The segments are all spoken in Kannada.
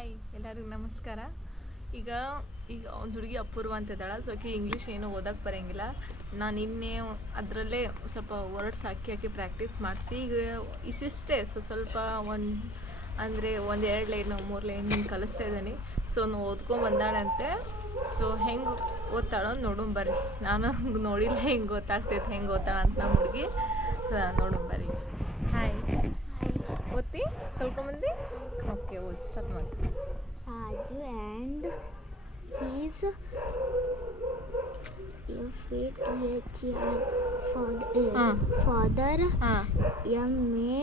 ಹಾಯ್ ಎಲ್ಲರಿಗೂ ನಮಸ್ಕಾರ. ಈಗ ಈಗ ಒಂದು ಹುಡುಗಿ ಅಪೂರ್ವ ಅಂತ ಇದ್ದಾಳೆ. ಸೊ ಆಕೆ ಇಂಗ್ಲೀಷ್ ಏನು ಓದಕ್ಕೆ ಬರೋಂಗಿಲ್ಲ. ನಾನು ನಿನ್ನೆ ಅದರಲ್ಲೇ ಸ್ವಲ್ಪ ವರ್ಡ್ಸ್ ಹಾಕಿ ಹಾಕಿ ಪ್ರಾಕ್ಟೀಸ್ ಮಾಡಿಸಿ ಈಗ ಇಷ್ಟಿಷ್ಟೇ. ಸೊ ಸ್ವಲ್ಪ ಒಂದು ಅಂದರೆ ಒಂದು ಎರಡು ಲೈನು ಮೂರು ಲೈನ್ ಹಿಂಗೆ ಕಲಿಸ್ತಾ ಇದ್ದೀನಿ. ಸೊ ಓದ್ಕೊಂಡು ಬಂದಾಳಂತೆ. ಸೊ ಹೆಂಗೆ ಓದ್ತಾಳೋ ನೋಡೋಣ ಬರ್ರಿ. ನಾನು ನೋಡಿಲ್ಲ ಹೆಂಗೆ ಗೊತ್ತಾಗ್ತೈತೆ ಹೆಂಗೆ ಓದ್ತಾಳ ಅಂತ ನಮ್ಮ ಹುಡುಗಿ. ನೋಡೋಣ ಬರ್ರಿ. ಹಾಯ್ ಓದ್ತಿ? ಕಲ್ಕೊಂಬಂದು ಓಕೆ ಓದಿ ಸ್ಟಾರ್ಟ್ ಮಾಡಿ Raju and his FATHR father, Ah. D ಹಾಂ M V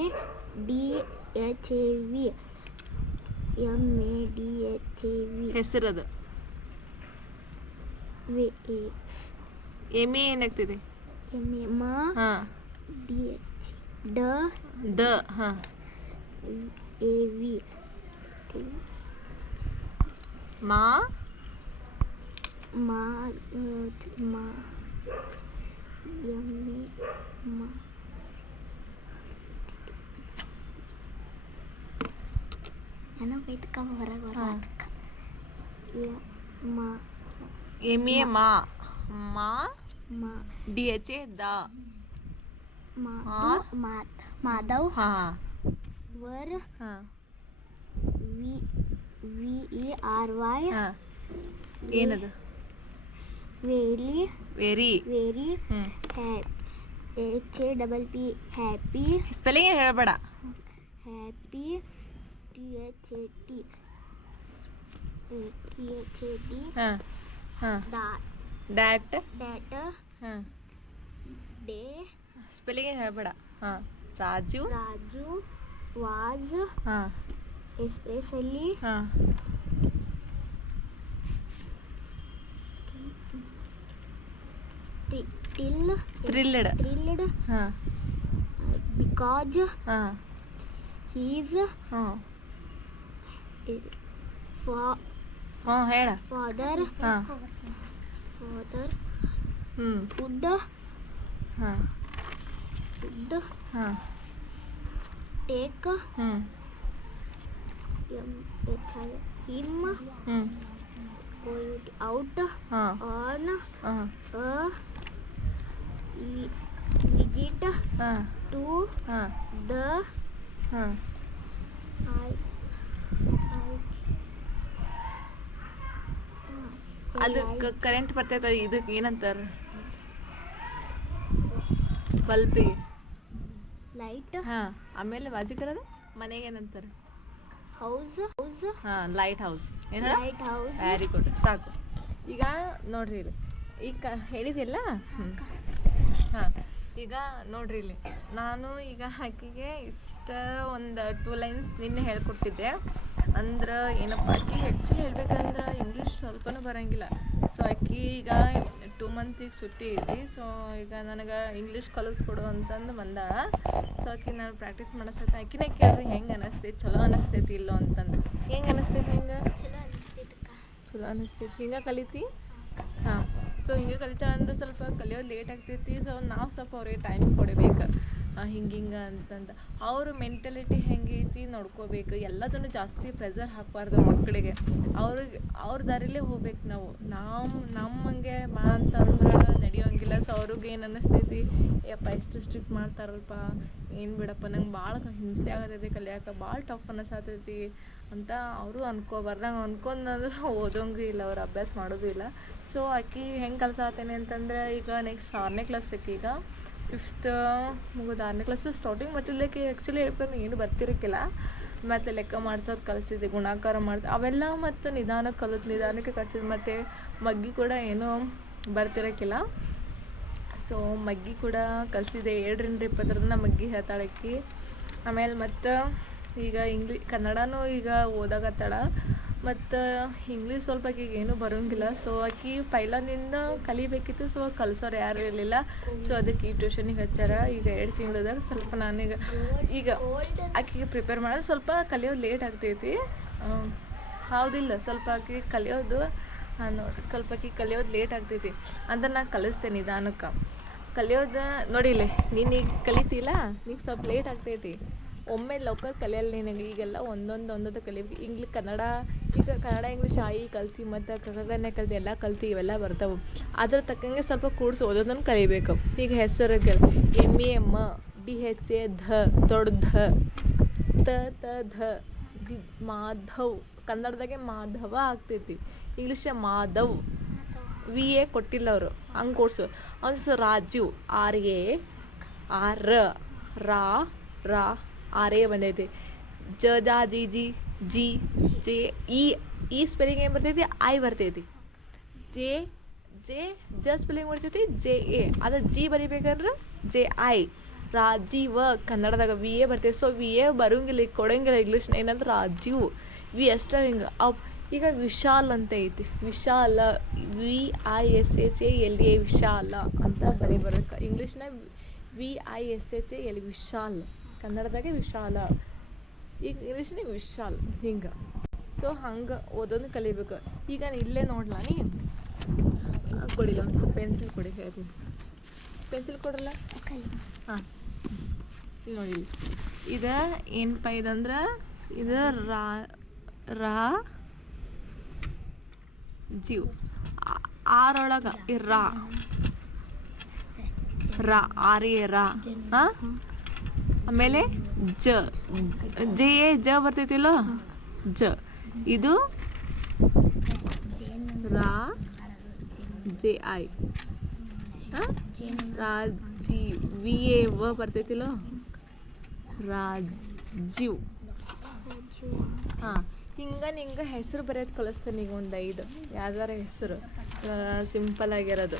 D H A V M A D H A V ಹೆಸರದು V A ಎಮ್ಮೆ ಏನಾಗ್ತಿದೆ ಎಂ ಎ ಮ ಡಿ ಎಚ್ ಡ ದ ಹಾಂ A V. ಮಾ Ma uh, Ma M A Ma ನೆನಪೈತಕ್ಕ ಹೊರಗೆ ಹಾ. ಬರಕ್ಕ ಮಾ ಎಮ್ಮೆ ಮಾ ಮಾ ಮಾ ಡಿ ಎಚ್ ಎ ದ ಮಾಧವ್ ಮಾತ್ ಮಾಧವ್ ಹಾಂ ವರ್ ಹಾಂ V V E R Y ಹಾಂ ಏನದು ವೆರಿ ವೆರಿ ವೆರಿ ಹ್ಞೂ H A double P happy spelling ಹೇಳ್ಬೇಡ happy T H A T T H A T ಹಾಂ ಹಾಂ ಡ್ಯಾಟ್ ಡ್ಯಾಟ್ ಹಾಂ ಡೇ ಸ್ಪೆಲ್ಲಿಂಗ್ ಹೇಳ್ಬೇಡ ಹಾಂ ರಾಜು ರಾಜು ವಾಸ್ ಹಾಂ. Especially till thrilled thrilled because he's ಹೇಳ. ಫಾದರ್ ಫಾದರ್ ಹ್ಞೂ ವುಡ್ ಹಾಂ. ಟೇಕ್ ಹ್ಞೂ ಎಂ ಎಚ್ ಐ ಹಿಮ್ ಹ್ಞೂ out on a visit to the ಅದು ಕರೆಂಟ್ ಬರ್ತೈತೆ ಇದಕ್ಕೆ ಏನಂತಾರೆ ಬಲ್ಬಿಗೆ ಲೈಟ್ ಹಾಂ ಆಮೇಲೆ ಬಾಜುಕರದ ಮನೆಗೆ ಏನಂತಾರೆ ಹೌಸ್ ಹೌಸ್ ಹಾ ಲೈಟ್ ಹೌಸ್ ಏನು ಲೈಟ್ ಹೌಸ್ ವೆರಿ ಗುಡ್ ಸಾಕು. ಈಗ ನೋಡ್ರಿ ಇಲ್ಲಿ. ಈಗ ಕ ಹೇಳಿದಿಲ್ಲ ಹಾ ಹಾಂ ಈಗ ನೋಡ್ರಿ ಇಲ್ಲಿ. ನಾನು ಈಗ ಆಕಿಗೆ ಇಷ್ಟ ಒಂದು ಟೂ ಲೈನ್ಸ್ ನಿನ್ನೆ ಹೇಳ್ಕೊಟ್ಟಿದ್ದೆ. ಅಂದ್ರೆ ಏನಪ್ಪ ಆಕಿ ಹೆಚ್ಚು ಹೇಳ್ಬೇಕಂದ್ರೆ ಇಂಗ್ಲೀಷ್ ಸ್ವಲ್ಪನೂ ಬರೋಂಗಿಲ್ಲ. ಸೊ ಆಕಿ ಈಗ ಟೂ ಮಂತಿಗೆ ಸುಟ್ಟಿ ಐತಿ. ಸೊ ಈಗ ನನಗೆ ಇಂಗ್ಲೀಷ್ ಕಲಿಸ್ಕೊಡು ಅಂತಂದು ಬಂದ. ಸೊ ಆಕಿ ನಾನು ಪ್ರಾಕ್ಟೀಸ್ ಮಾಡಿಸ್ತೈತೆ ಆಕಿನೇ ಕೇಳ್ರಿ ಹೆಂಗೆ ಅನಿಸ್ತೈತಿ ಚಲೋ ಅನಿಸ್ತೈತಿ ಇಲ್ಲೋ ಅಂತಂದು. ಹೆಂಗೆ ಅನಿಸ್ತೈತಿ ಹೆಂಗೆ? ಚಲೋ ಅನಿಸ್ತೈತಿ. ಹಿಂಗೆ ಕಲಿತಿ? ಹಾಂ. ಸೊ ಹಿಂಗೆ ಕಲಿತಾಳ ಅಂದ್ರೆ ಸ್ವಲ್ಪ ಕಲಿಯೋದು ಲೇಟ್ ಆಗ್ತೈತಿ. ಸೊ ನಾವು ಸ್ವಲ್ಪ ಅವ್ರಿಗೆ ಟೈಮ್ ಕೊಡಬೇಕು. ಹಿಂಗೆ ಹಿಂಗೆ ಅಂತಂದು. ಅವ್ರ ಮೆಂಟಲಿಟಿ ಹೆಂಗೈತಿ ನೋಡ್ಕೋಬೇಕು. ಎಲ್ಲದನ್ನು ಜಾಸ್ತಿ ಪ್ರೆಸರ್ ಹಾಕಬಾರ್ದು ಮಕ್ಕಳಿಗೆ ಅವ್ರಿಗೆ, ಅವ್ರ ದಾರಿಲೇ ಹೋಗ್ಬೇಕು ನಾವು. ನಮ್ಮ ನಮ್ಮಂಗೆ ಬಾ ಅಂತಂದ್ರೆ ನಡೆಯೋಂಗಿಲ್ಲ. ಸೊ ಅವ್ರಿಗೆ ಏನು ಅನ್ನಿಸ್ತೈತಿ ಯಪ್ಪ ಎಷ್ಟು ಸ್ಟ್ರಿಕ್ಟ್ ಮಾಡ್ತಾರಲ್ಪ. ಏನು ಬಿಡಪ್ಪ, ನಂಗೆ ಭಾಳ ಹಿಂಸೆ ಆಗತೈತಿ ಕಲಿಯಾಕ. ಭಾಳ ಟಫ್ ಅನ್ನಿಸತೈತಿ ಅಂತ ಅವರು ಅನ್ಕೋಬಾರ್ದಂಗೆ ಅನ್ಕೊಂಡ್ರೆ ಓದೋಂಗೂ ಇಲ್ಲ, ಅವ್ರು ಅಭ್ಯಾಸ ಮಾಡೋದು ಇಲ್ಲ. ಸೊ ಆಕಿ ಹೆಂಗೆ ಕಲ್ಸಾತೇನೆ ಅಂತಂದ್ರೆ ಈಗ ನೆಕ್ಸ್ಟ್ ಆರನೇ ಕ್ಲಾಸ್ ಈಗ ಫಿಫ್ತ್ ಮುಗಿದ. ಆರನೇ ಕ್ಲಾಸು ಸ್ಟಾರ್ಟಿಂಗ್ ಮತ್ತಿಲ್ಲಕ್ಕೆ ಆ್ಯಕ್ಚುಲಿ ಹೇಳ್ಬೇಕು ಏನು ಬರ್ತಿರಕ್ಕಿಲ್ಲ. ಮತ್ತು ಲೆಕ್ಕ ಮಾಡ್ಸೋದು ಕಲಿಸಿದ್ದೆ ಗುಣಾಕಾರ ಮಾಡ್ದೆ, ಅವೆಲ್ಲ ಮತ್ತು ನಿಧಾನಕ್ಕೆ ಕಲಿತು, ನಿಧಾನಕ್ಕೆ ಕಲಿಸಿದ್ದು ಮತ್ತು ಮಗ್ಗಿ ಕೂಡ ಏನೂ ಬರ್ತಿರಕ್ಕಿಲ್ಲ. ಸೊ ಮಗ್ಗಿ ಕೂಡ ಕಲಿಸಿದೆ. ಏಳರಿಂದ ನಮ್ಮ ಮಗ್ಗಿ ಹೇಳ್ತಾಳಕ್ಕಿ. ಆಮೇಲೆ ಮತ್ತು ಈಗ ಇಂಗ್ಲಿ, ಕನ್ನಡನೂ ಈಗ ಓದಾಕತ್ತಾಳ. ಮತ್ತು ಇಂಗ್ಲೀಷ್ ಸ್ವಲ್ಪ ಆಕಿಗೆ ಏನೂ ಬರೋಂಗಿಲ್ಲ. ಸೊ ಆಕೆ ಪೈಲಾನಿಂದ ಕಲಿಬೇಕಿತ್ತು. ಸೊ ಕಲ್ಸೋರು ಯಾರು ಇರಲಿಲ್ಲ. ಸೊ ಅದಕ್ಕೆ ಈ ಟ್ಯೂಷನಿಗೆ ಹಚ್ಚಾರ. ಈಗ ಎರಡು ತಿಂಗಳದಾಗ ಸ್ವಲ್ಪ ನಾನೀಗ ಈಗ ಆಕೆಗೆ ಪ್ರಿಪೇರ್ ಮಾಡೋದು ಸ್ವಲ್ಪ ಕಲಿಯೋದು ಲೇಟ್ ಆಗ್ತೈತಿ. ಹೌದಿಲ್ಲ. ಸ್ವಲ್ಪ ಆಕೆ ಕಲಿಯೋದು ನೋಡಿ, ಸ್ವಲ್ಪ ಆಕೆ ಕಲಿಯೋದು ಲೇಟ್ ಆಗ್ತೈತಿ. ಅಂತ ನಾನು ಕಲಿಸ್ತೇನೆ ನಿಧಾನಕ್ಕೆ. ಕಲಿಯೋದು ನೋಡಿಲ್ಲ ನೀನು ಈಗ ಕಲಿತಿಲ್ಲ ನೀನು ಸ್ವಲ್ಪ ಲೇಟ್ ಆಗ್ತೈತಿ. ಒಮ್ಮೆ ಲೋಕಲ್ ಕಲಿಯಲ್ಲ ನಿನಗೆ ಈಗೆಲ್ಲ ಒಂದೊಂದು ಒಂದೊಂದು ಕಲಿಬೇಕು ಇಂಗ್ಲಿ ಕನ್ನಡ, ಈಗ ಕನ್ನಡ ಇಂಗ್ಲೀಷ್ ಆಯಿ ಕಲ್ತು ಮತ್ತು ಕನ್ನಡನೇ ಕಲ್ತು, ಎಲ್ಲ ಕಲ್ತು ಇವೆಲ್ಲ ಬರ್ತಾವೆ. ಅದ್ರ ತಕ್ಕಂಗೆ ಸ್ವಲ್ಪ ಕೂಡ್ಸಿ ಓದೋದನ್ನು ಕಲಿಬೇಕು. ಈಗ ಹೆಸರು ಎಂ ಎ ಮ ಡಿ ಹೆಚ್ ಎ ಧ ದೊಡ್ಡ ಧ, ತ ತ, ಧ ಮಾಧವ್. ಕನ್ನಡದಾಗೆ ಮಾಧವ ಆಗ್ತೈತಿ. ಇಂಗ್ಲೀಷ ಮಾಧವ್. ವಿ ಎ ಕೊಟ್ಟಿಲ್ಲ ಅವರು. ಹಂಗೆ ಕೊಡ್ಸು ಅವ್ನ ರಾಜೀವ್ ಆರ್ ಎ ಆರ್ ರಾ ರಾ ಆರ್ ಬಂದೈತಿ ಜ, ಜಾ, G G G, J E ಈ ಸ್ಪೆಲ್ಲಿಂಗ್ ಏನು ಬರ್ತೈತಿ? ಐ ಬರ್ತೈತಿ. ಜೆ ಜೆ, ಜ ಸ್ಪೆಲ್ಲಿಂಗ್ ಬರ್ತೈತಿ, ಜೆ, ಎ. ಅದು ಜಿ ಬರಿಬೇಕಂದ್ರೆ ಜೆ, ಐ. ರಾಜೀವ, ಕನ್ನಡದಾಗ ವಿ, ಎ ಬರ್ತೈತಿ. ಸೊ ವಿ, ಎ ಬರೋಂಗಿಲ್ಲ, ಕೊಡೋಂಗಿಲ್ಲ ಇಂಗ್ಲೀಷ್ನ ಏನಂದ್ರೆ ರಾಜೀವ್. ವಿ ಅಷ್ಟ ಹಿಂಗೆ. ಅವ್ ಈಗ ವಿಶಾಲ್ ಅಂತ ಐತಿ. Vishala, V, I, S, H, A, L, A, Vishala ಅಂತ ಬರೀ ಬರೋಕೆ. ಇಂಗ್ಲೀಷ್ನ V, I, S, H, A, L, Vishal. ಕನ್ನಡದಾಗೆ ವಿಶಾಲ. ಈಗ ಇಂಗ್ಲೀಷ್ನ ವಿಶಾಲ ಹಿಂಗೆ. ಸೊ ಹಂಗೆ ಓದೋದು ಕಲಿಬೇಕು. ಈಗ ಇಲ್ಲೇ ನೋಡ್ಲಾ ನೀ? ಕೊಡಿಲ್ಲ ಒಂದು ಪೆನ್ಸಿಲ್ ಕೊಡಿ ಹೇಳ್ತೀನಿ. ಪೆನ್ಸಿಲ್ ಕೊಡಲ್ಲ? ಹಾಂ. ಇಲ್ಲಿ ನೋಡಿ. ಇದು ಏನಪ್ಪ ಇದಂದ್ರೆ ಇದು ರಾ ರಾ ಜೀವ್. ಆರೊಳಗೆ ರಾ. ರಾ ಆರಿ ರಾ. ಹಾಂ ಆಮೇಲೆ ಜ, ಜೆ ಎ, ಜ ಬರ್ತೈತಿಲ್ಲ? ಜ. ಇದು ರಾ, ಜೆ ಐ. ರಾಜಿ ವಿ, ಎ, ವ ಬರ್ತೈತಿಲ್ಲ? ರಾಜೀವ್ ಹಾಂ. ಹಿಂಗೆ ನಿಂಗೆ ಹೆಸರು ಬರೆಯೋದು ಕಲಿಸ್ತಾನೆ ಈಗ ಒಂದು ಐದು. ಯಾವ್ದಾರ ಹೆಸರು. ಸಿಂಪಲ್ ಆಗಿರೋದು.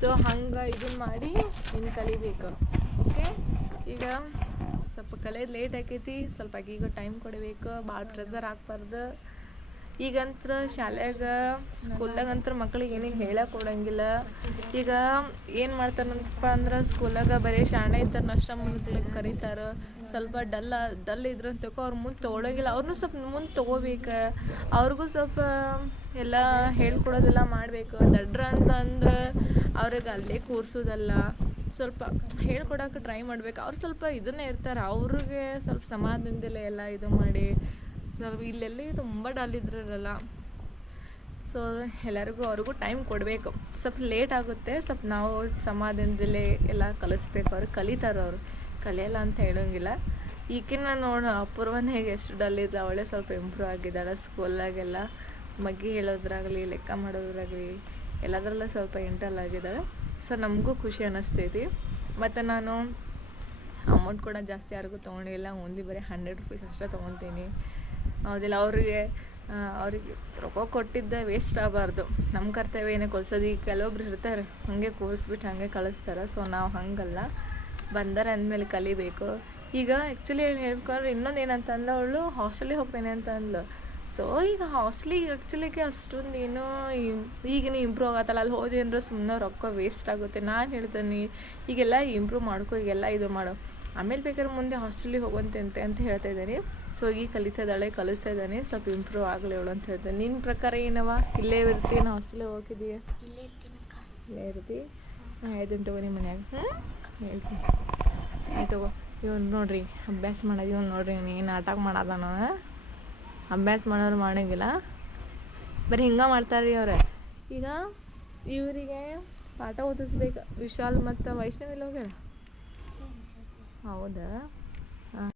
ಸೊ ಹಂಗೆ ಇದನ್ನ ಮಾಡಿ ನೀನು ಕಲಿಬೇಕು. ಓಕೆ ಈಗ ಕಲಿಯೋದು ಲೇಟ್ ಆಕೈತಿ, ಸ್ವಲ್ಪ ಈಗ ಟೈಮ್ ಕೊಡಬೇಕು ಭಾಳ ಪ್ರೆಸರ್ ಹಾಕ್ಬಾರ್ದು ಈಗಂತ್ರ ಶಾಲ್ಯಾಗ ಸ್ಕೂಲ್ದಾಗಂತ್ರ ಮಕ್ಳಿಗೆ ಏನೇನು ಹೇಳಕ್ಕೆ ಕೊಡಂಗಿಲ್ಲ. ಈಗ ಏನು ಮಾಡ್ತಾರಂತಪ್ಪ ಅಂದ್ರೆ ಸ್ಕೂಲಾಗ ಬರೀ ಶಾಣೆ ಇದ್ದಾರೆ ನಷ್ಟ ಮಕ್ಳಿಗೆ ಕರೀತಾರೆ. ಸ್ವಲ್ಪ ಡಲ್ಲ ಡಲ್ ಇದ್ರು ಅಂತಕೋ ಅವ್ರು ಮುಂದೆ ತೊಗೊಳಂಗಿಲ್ಲ. ಅವ್ರನ್ನೂ ಸ್ವಲ್ಪ ಮುಂದೆ ತೊಗೋಬೇಕು. ಅವ್ರಿಗೂ ಸ್ವಲ್ಪ ಎಲ್ಲ ಹೇಳ್ಕೊಡೋದೆಲ್ಲ ಮಾಡಬೇಕು. ದಡ್ರ ಅಂತ ಅಂದ್ರೆ ಅವ್ರಿಗೆ ಅಲ್ಲೇ ಕೂರ್ಸೋದಲ್ಲ. ಸ್ವಲ್ಪ ಹೇಳ್ಕೊಡೋಕೆ ಟ್ರೈ ಮಾಡ್ಬೇಕು. ಅವ್ರು ಸ್ವಲ್ಪ ಇದನ್ನೇ ಇರ್ತಾರೆ. ಅವ್ರಿಗೆ ಸ್ವಲ್ಪ ಸಮಾಧಾನದಲ್ಲೇ ಎಲ್ಲ ಇದು ಮಾಡಿ, ಸ್ವಲ್ಪ ಇಲ್ಲೆಲ್ಲಿ ತುಂಬ ಡಲ್ ಇದ್ರಲ್ಲ ಸೊ ಎಲ್ಲರಿಗೂ ಅವ್ರಿಗೂ ಟೈಮ್ ಕೊಡಬೇಕು. ಸ್ವಲ್ಪ ಲೇಟ್ ಆಗುತ್ತೆ. ಸ್ವಲ್ಪ ನಾವು ಸಮಾಧಾನದಲ್ಲೇ ಎಲ್ಲ ಕಲಿಸ್ಬೇಕು. ಅವ್ರು ಕಲಿತಾರೆ ಅವರು. ಕಲಿಯಲ್ಲ ಅಂತ ಹೇಳೋಂಗಿಲ್ಲ. ಈಗಿನ ನೋಡು, ಅಪೂರ್ವನ ಹೇಗೆ ಎಷ್ಟು ಡಲ್ ಇದ್ದ ಅವಳೇ ಸ್ವಲ್ಪ ಇಂಪ್ರೂವ್ ಆಗಿದ್ದಾಳೆ. ಸ್ಕೂಲಾಗೆಲ್ಲ ಮಗ್ಗಿ ಹೇಳೋದ್ರಾಗಲಿ, ಲೆಕ್ಕ ಮಾಡೋದ್ರಾಗಲಿ, ಎಲ್ಲದರಲ್ಲೂ ಸ್ವಲ್ಪ ಇಂಟಲ್ ಆಗಿದ್ದಾಳೆ. ಸೊ ನಮಗೂ ಖುಷಿ ಅನ್ನಿಸ್ತೈತಿ ಮತ್ತು ನಾನು ಅಮೌಂಟ್ ಕೂಡ ಜಾಸ್ತಿ ಯಾರಿಗೂ ತೊಗೊಂಡಿಲ್ಲ. ಓನ್ಲಿ ಬರೀ ಹಂಡ್ರೆಡ್ ರುಪೀಸ್ ಅಷ್ಟೇ ತೊಗೊತೀನಿ. ಹೌದಿಲ್ಲ, ಅವರಿಗೆ ಅವ್ರಿಗೆ ರೊಕ್ಕ ಕೊಟ್ಟಿದ್ದೆ ವೇಸ್ಟ್ ಆಗಬಾರ್ದು. ನಮ್ಮ ಕರ್ತವ್ಯ ಏನೇ ಕೊಲ್ಸೋದು, ಈಗ ಕೆಲವೊಬ್ರು ಇರ್ತಾರೆ, ಹಾಗೆ ಕೂರಿಸ್ಬಿಟ್ಟು ಹಾಗೆ ಕಳಿಸ್ತಾರೆ. ಸೊ ನಾವು ಹಾಗಲ್ಲ. ಬಂದರೆ ಅಂದಮೇಲೆ ಕಲಿಬೇಕು. ಈಗ ಆ್ಯಕ್ಚುಲಿ ಹೇಳ್ಕೊಂಡ್ರೆ ಇನ್ನೊಂದು ಏನಂತ ಅಂದ ಅವಳು ಹಾಸ್ಟೆಲಿಗೆ ಹೋಗ್ತೇನೆ ಅಂತ ಅಂದ್ಲು. ಸೊ ಈಗ ಹಾಸ್ಟ್ಲಿಗೆ ಆ್ಯಕ್ಚುಲಿಗೆ ಅಷ್ಟೊಂದು ಏನೋ ಈಗಿನ ಇಂಪ್ರೂವ್ ಆಗತ್ತಲ್ಲ ಅಲ್ಲಿ ಹೋದ್ವಿ ಅಂದ್ರೆ ಸುಮ್ಮನೆ ರೊಕ್ಕ ವೇಸ್ಟ್ ಆಗುತ್ತೆ. ನಾನು ಹೇಳ್ತೇನೆ ಈಗೆಲ್ಲ ಇಂಪ್ರೂವ್ ಮಾಡ್ಕೊ ಈಗೆಲ್ಲ ಇದು ಮಾಡು. ಆಮೇಲೆ ಬೇಕಾದ್ರೆ ಮುಂದೆ ಹಾಸ್ಟೆಲಿಗೆ ಹೋಗುವಂತೆ ಅಂತ ಅಂತ ಹೇಳ್ತಾ ಇದ್ದೀನಿ. ಸೊ ಈಗ ಕಲಿತಾ ಇದ್ದಾಳೆ ಕಲಿಸ್ತಾ ಇದ್ದಾನೆ ಸ್ವಲ್ಪ ಇಂಪ್ರೂವ್ ಆಗಲಿ ಅವಳು ಅಂತ ಹೇಳ್ತೇನೆ. ನಿನ್ನ ಪ್ರಕಾರ ಏನವ? ಇಲ್ಲೇ ಇರ್ತೀನಿ ಹಾಸ್ಟೆಲಿಗೆ ಹೋಗಿದ್ದೀಯ? ಇಲ್ಲೇ ಇರ್ತಿ? ಆಯ್ತು ತಗೋ ನಿಮ್ಮ ಮನ್ಯಾಗ. ಹ್ಞೂ ಹೇಳ್ತೀನಿ. ಆಯ್ತು ತಗೋ. ಇವ್ನು ನೋಡ್ರಿ ಅಭ್ಯಾಸ ಮಾಡೋದು ಇವ್ನು ನೋಡ್ರಿ ಏನು ನಾಟಕ ಮಾಡದಾನ ಅಭ್ಯಾಸ ಮಾಡೋರು ಮಾಡೋಂಗಿಲ್ಲ. ಬರೀ ಹಿಂಗೆ ಮಾಡ್ತಾರೆ ರೀ ಅವ್ರು. ಈಗ ಇವರಿಗೆ ಪಾಠ ಓದಿಸ್ಬೇಕು. ವಿಶಾಲ್ ಮತ್ತು ವೈಷ್ಣವಿ ಹೋಗ್ಯಾರ ಹೌದಾ?